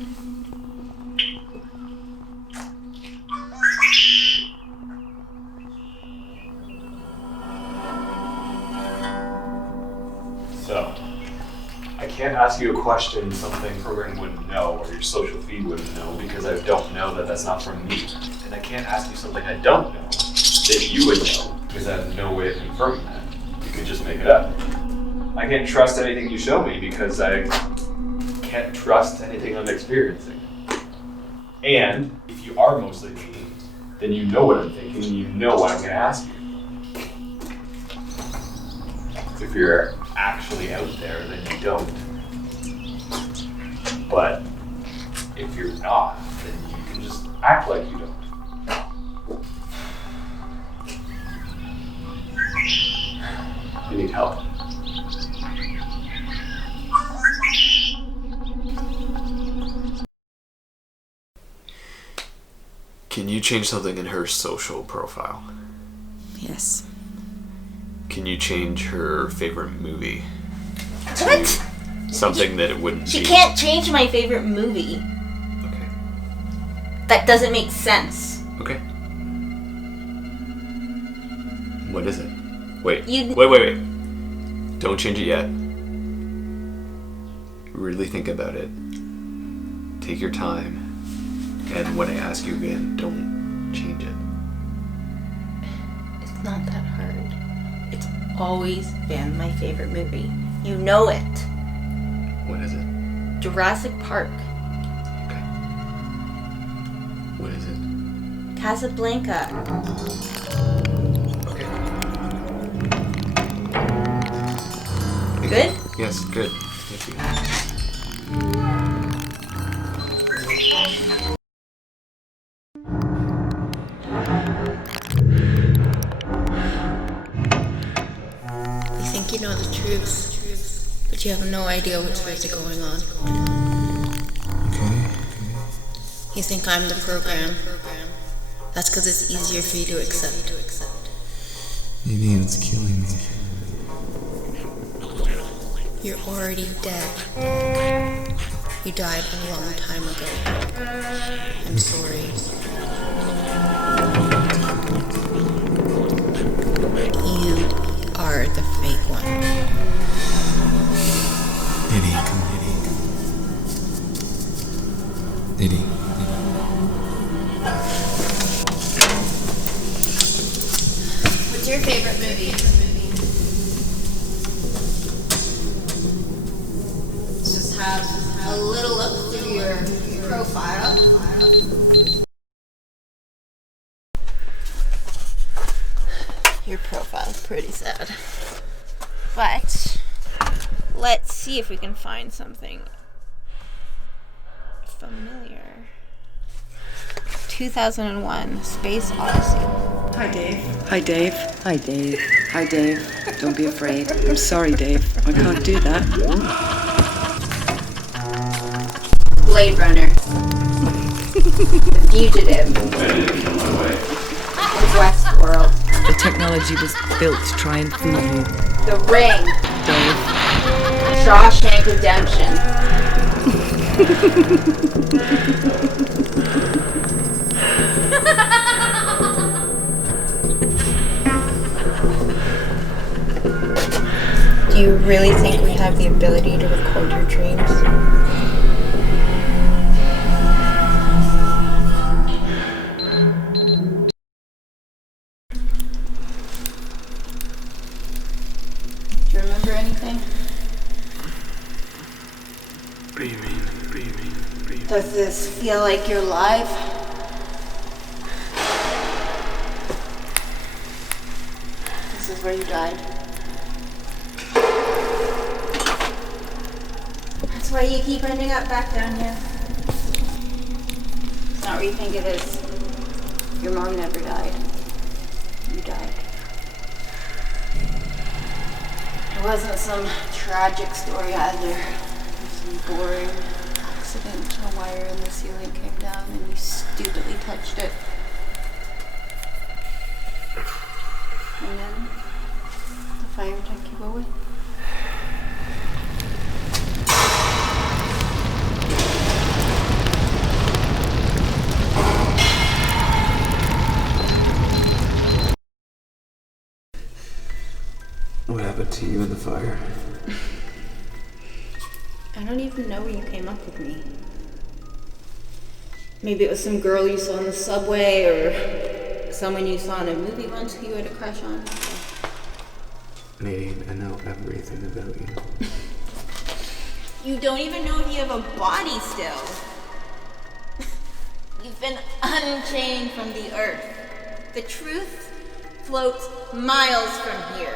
So, I can't ask you a question something programming wouldn't know or your social feed wouldn't know because I don't know that that's not from me. And I can't ask you something I don't know that you would know because I have no way of confirming that. You could just make it up. I can't trust anything you show me because I can't trust anything I'm experiencing. And if you are mostly me, then you know what I'm thinking and you know what I'm going to ask you. If you're actually out there, then you don't. But if you're not, then you can just act like you don't. You need help. Can you change something in her social profile? Yes. Can you change her favorite movie? What? Something that it wouldn't be. She can't change my favorite movie. Okay. That doesn't make sense. Okay. What is it? Wait. You... Wait. Don't change it yet. Really think about it. Take your time. And when I ask you again, don't change it. It's not that hard. It's always been my favorite movie. You know it. What is it? Jurassic Park. Okay. What is it? Casablanca. Okay. Good? Yes, good. Thank you. You think you know the truth, but you have no idea what's really going on. Okay. You think I'm the program. That's because it's easier for you to accept. Maybe it's killing me. You're already dead. You died a long time ago. I'm sorry. You are the fake one. Diddy. What's your favorite movie? Let's just have a little look through your profile. Your profile's pretty sad. But let's see if we can find something familiar. 2001 Space Odyssey. Hi, Dave. Hi, Dave. Hi, Dave. Hi, Dave. Don't be afraid. I'm sorry, Dave. I can't do that. Blade Runner. The Fugitive. Westworld. The technology was built to try and fool you. The Ring. Dave. Shawshank Redemption. Do you really think we have the ability to record your dreams? Do you remember anything? What do you mean? Does this feel like you're live? This is where you died. That's why you keep ending up back down here. It's not where you think it is. Your mom never died. You died. It wasn't some tragic story either. It was some boring accident. A wire in the ceiling came down and you stupidly touched it. And then the fire took you away. to you in the fire. I don't even know where you came up with me. Maybe it was some girl you saw in the subway or someone you saw in a movie once who you had a crush on. Nadine, I know everything about you. You don't even know if you have a body still. You've been unchained from the earth. The truth floats miles from here.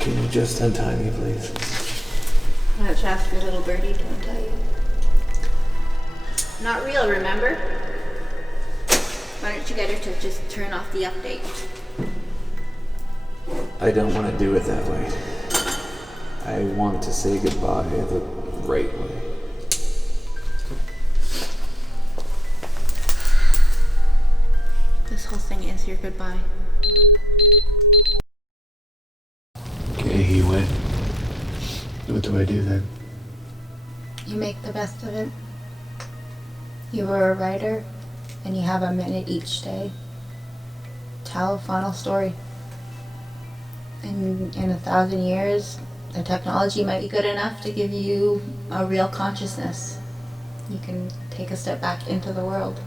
Can you just untie me, please? Why don't you ask your little birdie to untie you? Not real, remember? Why don't you get her to just turn off the update? I don't want to do it that way. I want to say goodbye the right way. This whole thing is your goodbye. Okay, he went. What do I do then? You make the best of it. You were a writer, and you have a minute each day. Tell a final story. And in 1,000 years, the technology might be good enough to give you a real consciousness. You can take a step back into the world.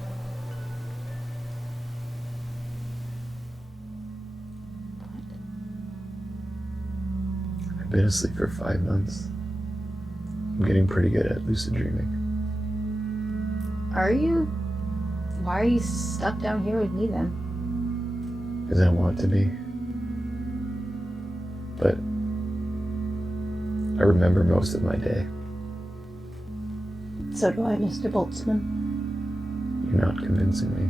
I've been asleep for 5 months. I'm getting pretty good at lucid dreaming. Are you? Why are you stuck down here with me then? Because I want to be. But I remember most of my day. So do I, Mr. Boltzmann. You're not convincing me.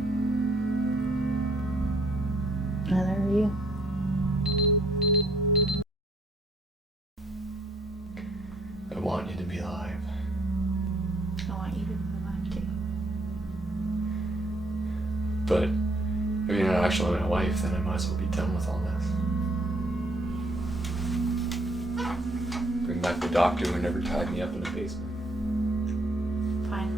Neither are you. I want you to be alive. I want you to be alive too. But if you're not actually my wife, then I might as well be done with all this. Bring back the doctor who never tied me up in a basement. Fine.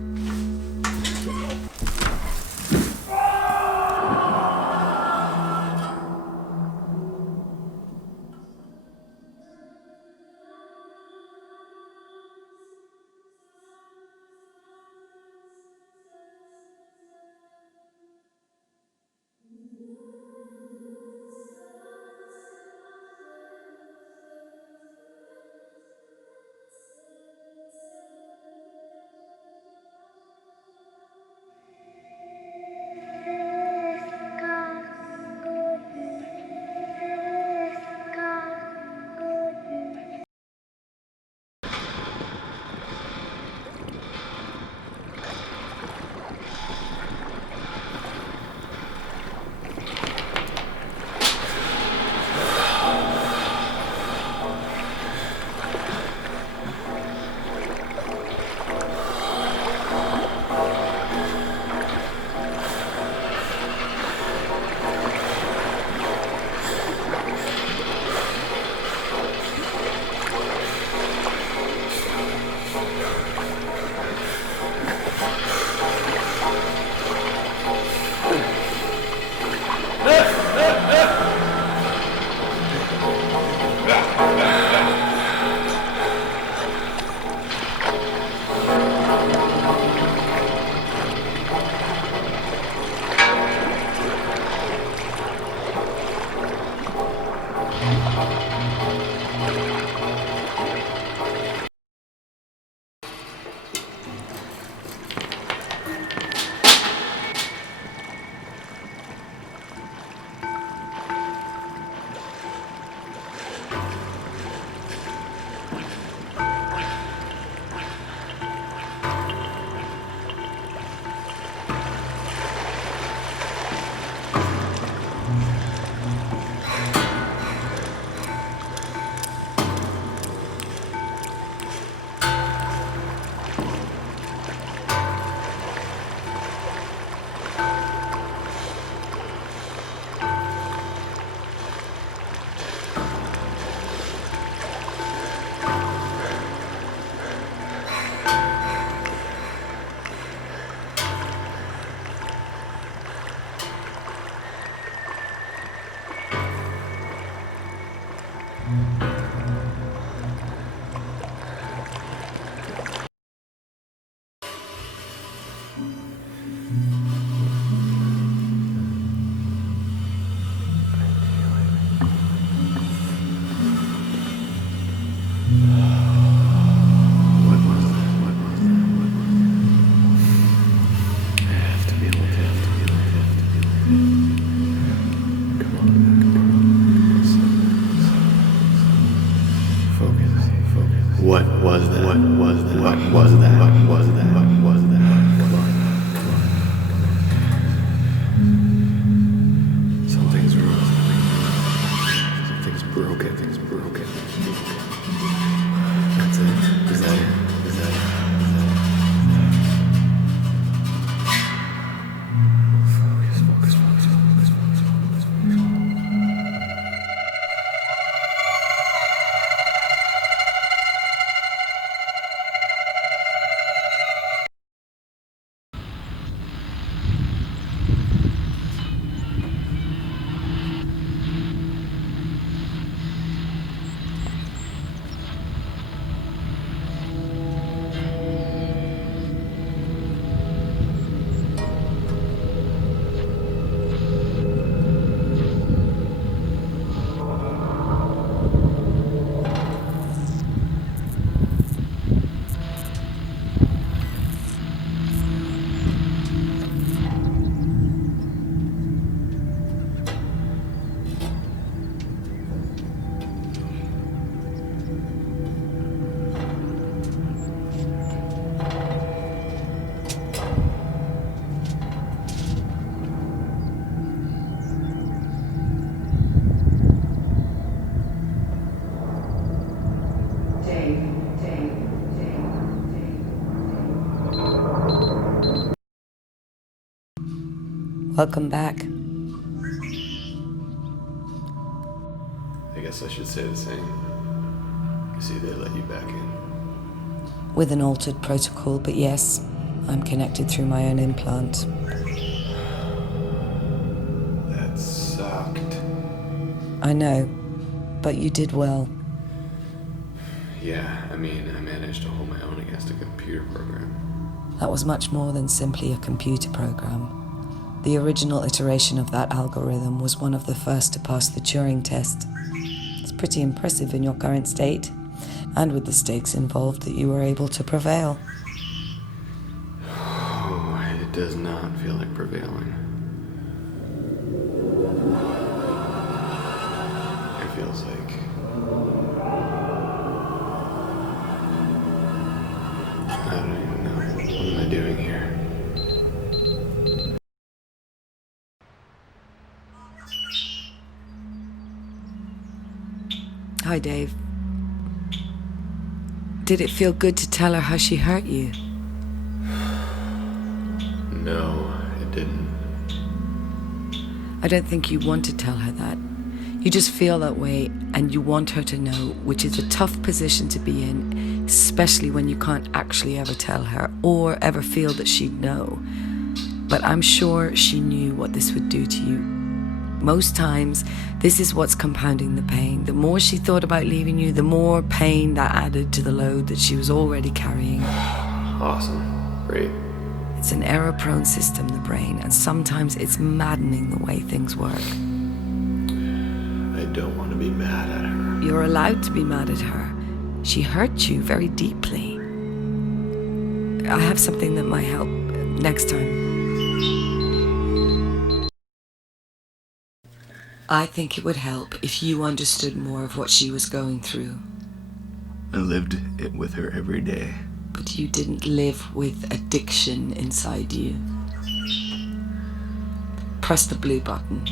was that? What was that? What was that? What was that? Come on. Something's wrong. Something's broken. Things broken. That's it. Is that it? Is that it? Is that it? Focus, focus, focus, focus, focus, focus, focus. Welcome back. I guess I should say the same. You see, they let you back in. With an altered protocol, but yes, I'm connected through my own implant. That sucked. I know, but you did well. Yeah, I mean, I managed to hold my own against a computer program. That was much more than simply a computer program. The original iteration of that algorithm was one of the first to pass the Turing test. It's pretty impressive in your current state, and with the stakes involved that you were able to prevail. Oh, it does not feel like prevailing. It feels like... I don't even know. What am I doing here? Hi, Dave. Did it feel good to tell her how she hurt you? No, it didn't. I don't think you want to tell her that. You just feel that way and you want her to know, which is a tough position to be in, especially when you can't actually ever tell her or ever feel that she'd know. But I'm sure she knew what this would do to you. Most times, this is what's compounding the pain. The more she thought about leaving you, the more pain that added to the load that she was already carrying. Awesome. Great. It's an error-prone system, the brain, and sometimes it's maddening the way things work. I don't want to be mad at her. You're allowed to be mad at her. She hurt you very deeply. I have something that might help next time. I think it would help if you understood more of what she was going through. I lived it with her every day. But you didn't live with addiction inside you. Press the blue button.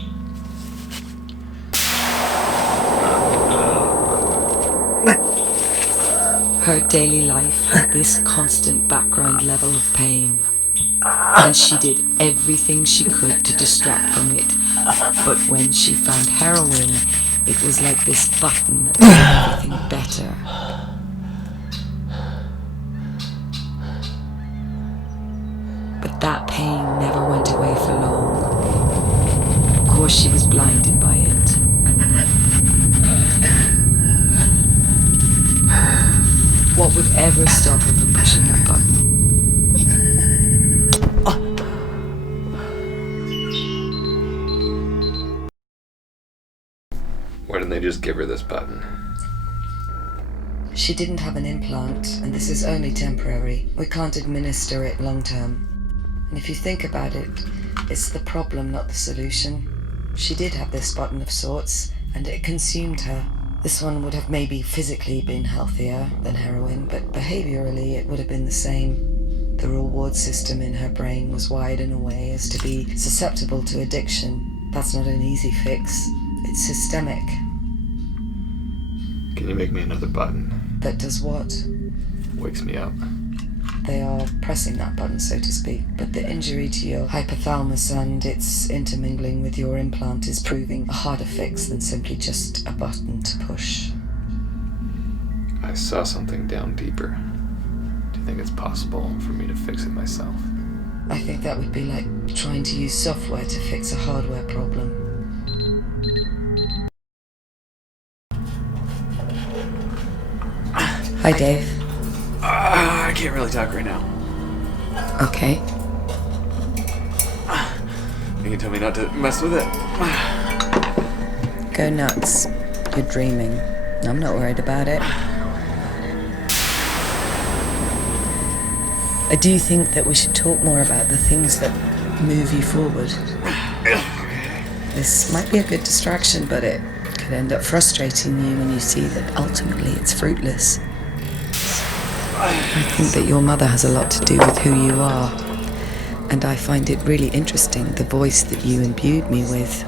Her daily life had this constant background level of pain. And she did everything she could to distract from it. But when she found heroin, it was like this button that made everything better. But that pain never went away for long. Of course, she was blinded by it. What would ever stop her from pushing that button? Why didn't they just give her this button? She didn't have an implant, and this is only temporary. We can't administer it long term. And if you think about it, it's the problem, not the solution. She did have this button of sorts, and it consumed her, This one would have maybe physically been healthier than heroin, but behaviourally it would have been the same. The reward system in her brain was wired in a way as to be susceptible to addiction. That's not an easy fix. It's systemic. Can you make me another button? That does what? Wakes me up. They are pressing that button, so to speak, but the injury to your hypothalamus and its intermingling with your implant is proving a harder fix than simply just a button to push. I saw something down deeper. Do you think it's possible for me to fix it myself? I think that would be like trying to use software to fix a hardware problem. Hi, Dave. I can't really talk right now. Okay. You can tell me not to mess with it. Go nuts. You're dreaming. I'm not worried about it. I do think that we should talk more about the things that move you forward. This might be a good distraction, but it could end up frustrating you when you see that ultimately it's fruitless. I think that your mother has a lot to do with who you are, and I find it really interesting, the voice that you imbued me with.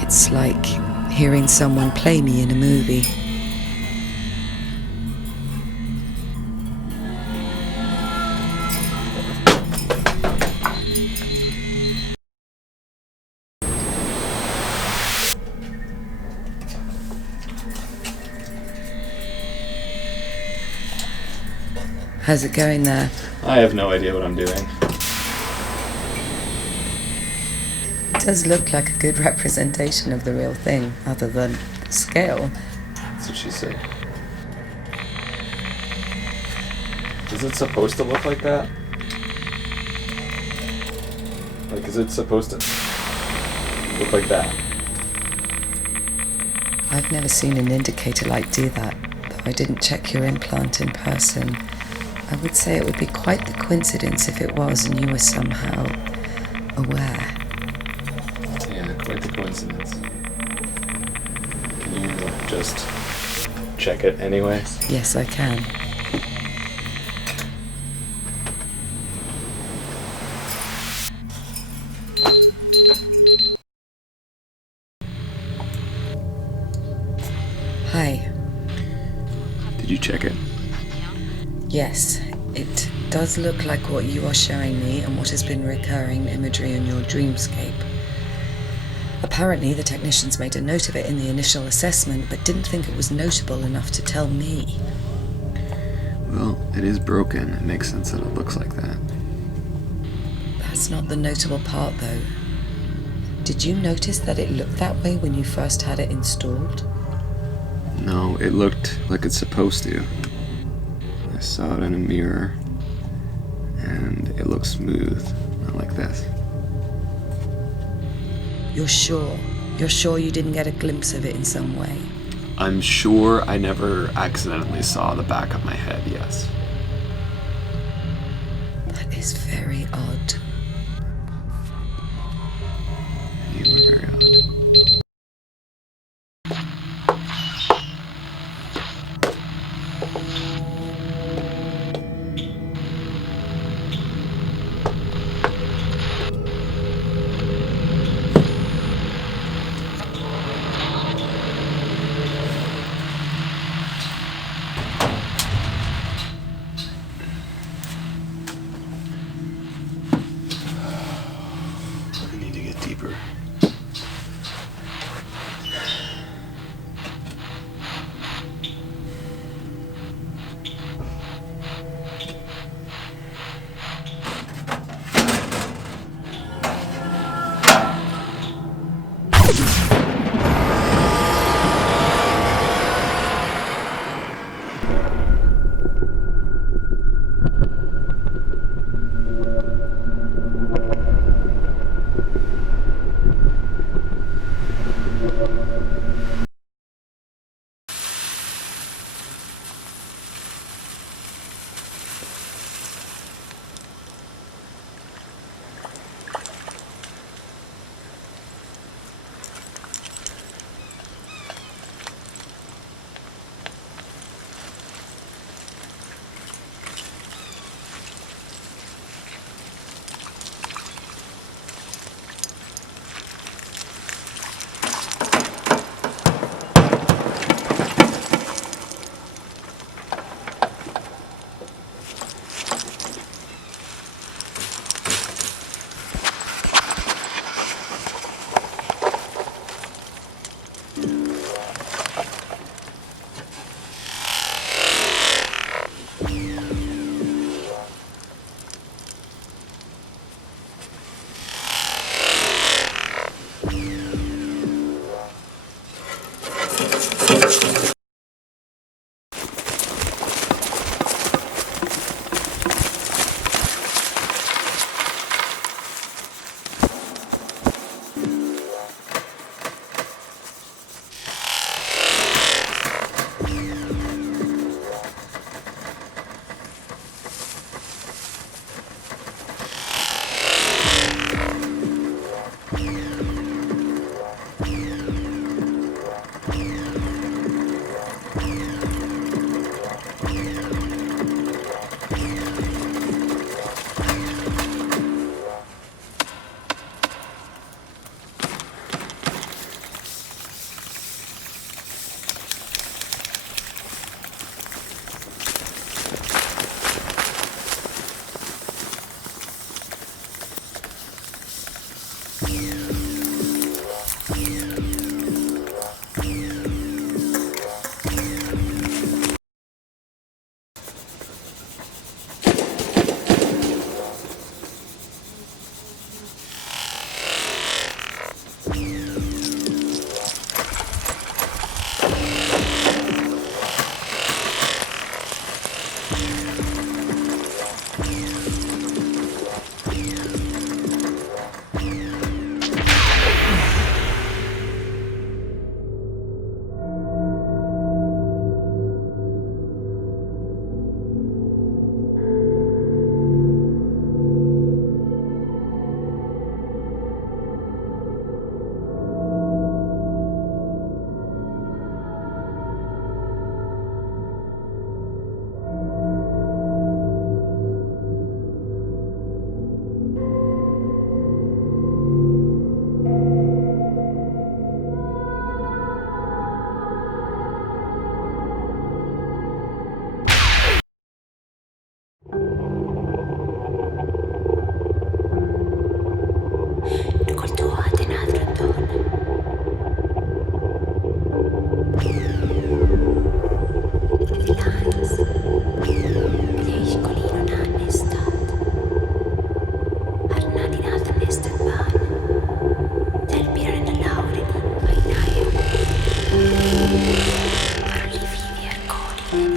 It's like hearing someone play me in a movie. How's it going there? I have no idea what I'm doing. It does look like a good representation of the real thing, other than the scale. That's what she said. Is it supposed to look like that? Like, is it supposed to look like that? I've never seen an indicator light do that, though I didn't check your implant in person. I would say it would be quite the coincidence if it was and you were somehow aware. Yeah, quite the coincidence. Can you just check it anyway? Yes, I can. Hi. Did you check it? Yes, it does look like what you are showing me and what has been recurring imagery in your dreamscape. Apparently, the technicians made a note of it in the initial assessment, but didn't think it was notable enough to tell me. Well, it is broken. It makes sense that it looks like that. That's not the notable part, though. Did you notice that it looked that way when you first had it installed? No, it looked like it's supposed to. I saw it in a mirror, and it looks smooth, not like this. You're sure? You're sure you didn't get a glimpse of it in some way? I'm sure I never accidentally saw the back of my head, yes. That is very odd. You were very odd. I need to get deeper.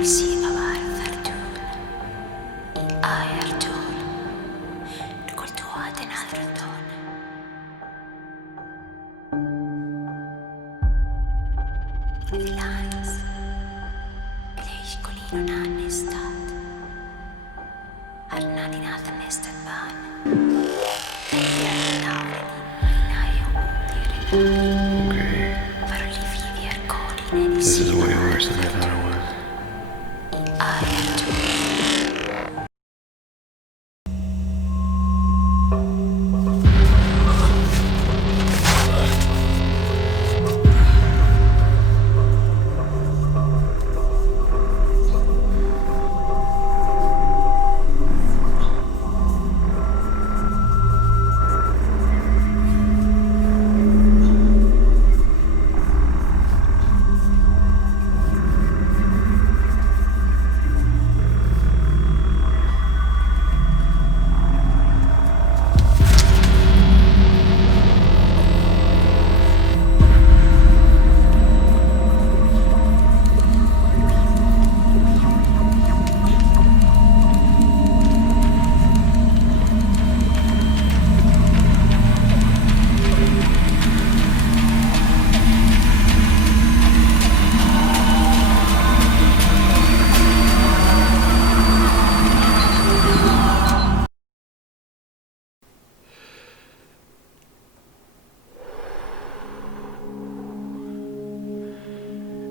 Okay. This is way worse than I thought it was.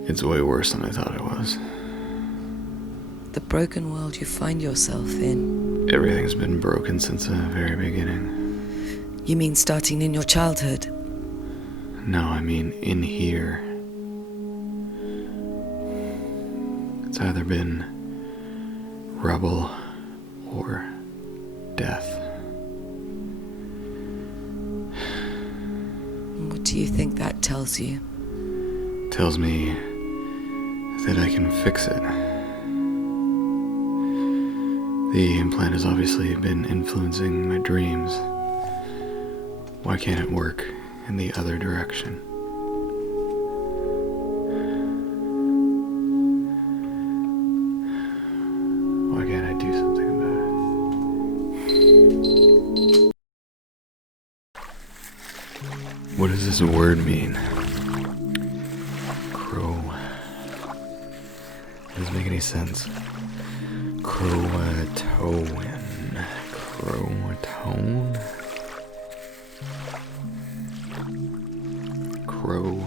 It's way worse than I thought it was. The broken world you find yourself in. Everything's been broken since the very beginning. You mean starting in your childhood? No, I mean in here. It's either been rubble or death. What do you think that tells you? Tells me that I can fix it. The implant has obviously been influencing my dreams. Why can't it work in the other direction? Why can't I do something about it? What does this word mean? Crow. Doesn't make any sense. Croatoan. Croatone? Crow.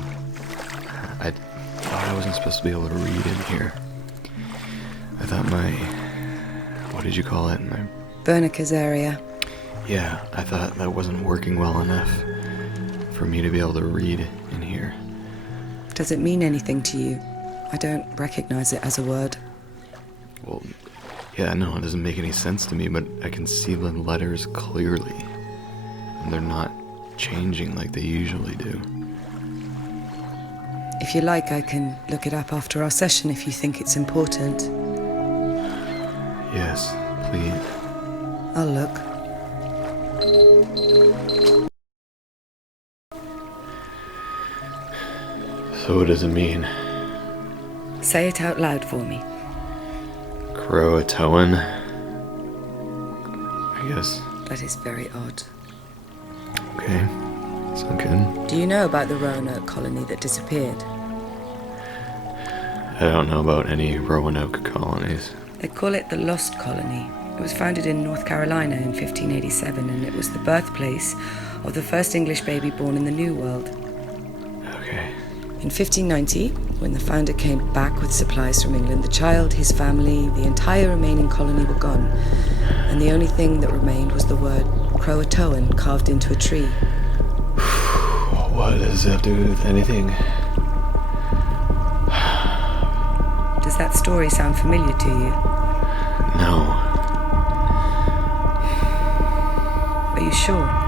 I thought I wasn't supposed to be able to read in here. I thought what did you call it? Wernicke's area. Yeah, I thought that wasn't working well enough for me to be able to read in here. Does it mean anything to you? I don't recognize it as a word. Well, yeah, no, it doesn't make any sense to me, but I can see the letters clearly. And they're not changing like they usually do. If you like, I can look it up after our session if you think it's important. Yes, please. I'll look. So what does it mean? Say it out loud for me. Croatoan? I guess. That is very odd. Okay, sounds good. Do you know about the Roanoke colony that disappeared? I don't know about any Roanoke colonies. They call it the Lost Colony. It was founded in North Carolina in 1587, and it was the birthplace of the first English baby born in the New World. Okay. In 1590, when the founder came back with supplies from England, the child, his family, the entire remaining colony were gone, and the only thing that remained was the word Croatoan carved into a tree. What does that have to do with anything? Does that story sound familiar to you? No. Are you sure?